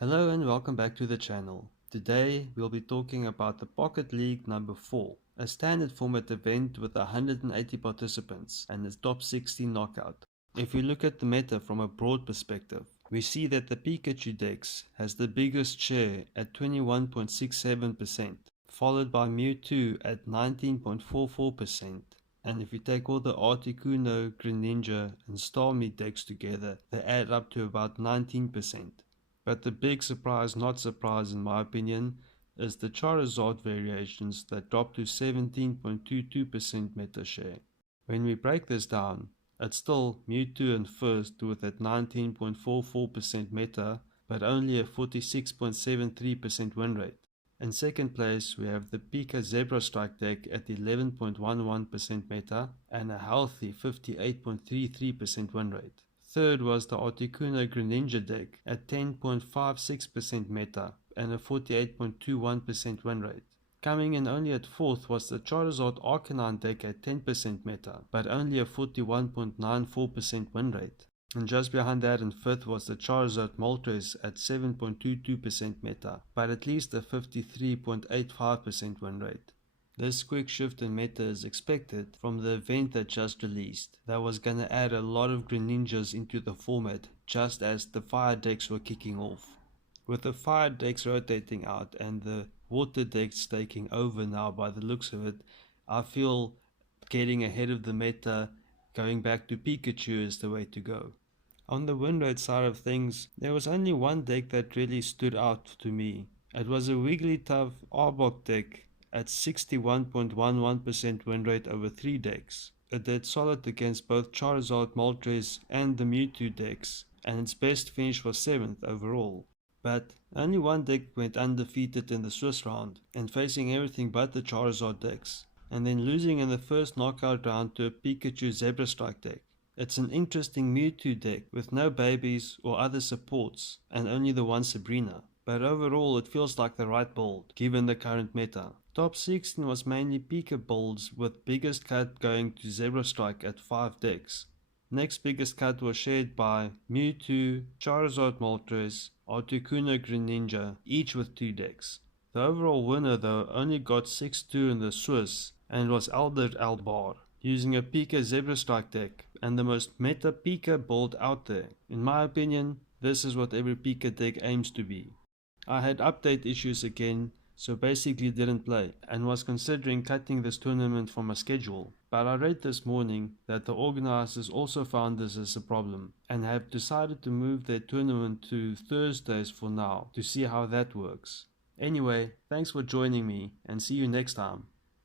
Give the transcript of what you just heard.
Hello and welcome back to the channel. Today we'll be talking about the Pocket League number 4, a standard format event with 180 participants and a top 16 knockout. If we look at the meta from a broad perspective, we see that the Pikachu Dex has the biggest share at 21.67%, followed by Mewtwo at 19.44%. And if you take all the Articuno, Greninja and Starmie decks together, they add up to about 19%. But the big surprise, not surprise in my opinion, is the Charizard variations that drop to 17.22% meta share. When we break this down, it's still Mewtwo in first with at 19.44% meta, but only a 46.73% win rate. In second place, we have the Pika Zebra Strike deck at 11.11% meta and a healthy 58.33% win rate. Third was the Articuno Greninja deck at 10.56% meta and a 48.21% win rate. Coming in only at fourth was the Charizard Arcanine deck at 10% meta, but only a 41.94% win rate. And just behind that in fifth was the Charizard Moltres at 7.22% meta, but at least a 53.85% win rate. This quick shift in meta is expected from the event that just released, that was gonna add a lot of Greninjas into the format just as the fire decks were kicking off. With the fire decks rotating out and the water decks taking over now by the looks of it, I feel getting ahead of the meta, going back to Pikachu is the way to go. On the win rate side of things, there was only one deck that really stood out to me. It was a Wigglytuff Arbok deck at 61.11% win rate over 3 decks. It did solid against both Charizard, Moltres and the Mewtwo decks, and its best finish was 7th overall. But only one deck went undefeated in the Swiss round, and facing everything but the Charizard decks, and then losing in the first knockout round to a Pikachu Zebra Strike deck. It's an interesting Mewtwo deck with no babies or other supports and only the one Sabrina, but overall it feels like the right build given the current meta. Top 16 was mainly Pika builds with biggest cut going to Zebra Strike at 5 decks. Next biggest cut was shared by Mewtwo, Charizard Moltres, Articuno Greninja, each with 2 decks. The overall winner though only got 6-2 in the Swiss and was Albert Albar, using a Pika Zebra Strike deck and the most meta Pika build out there. In my opinion, this is what every Pika deck aims to be. I had update issues again, so basically didn't play and was considering cutting this tournament from my schedule, but I read this morning that the organizers also found this as a problem and have decided to move their tournament to Thursdays for now to see how that works. Anyway, thanks for joining me and see you next time.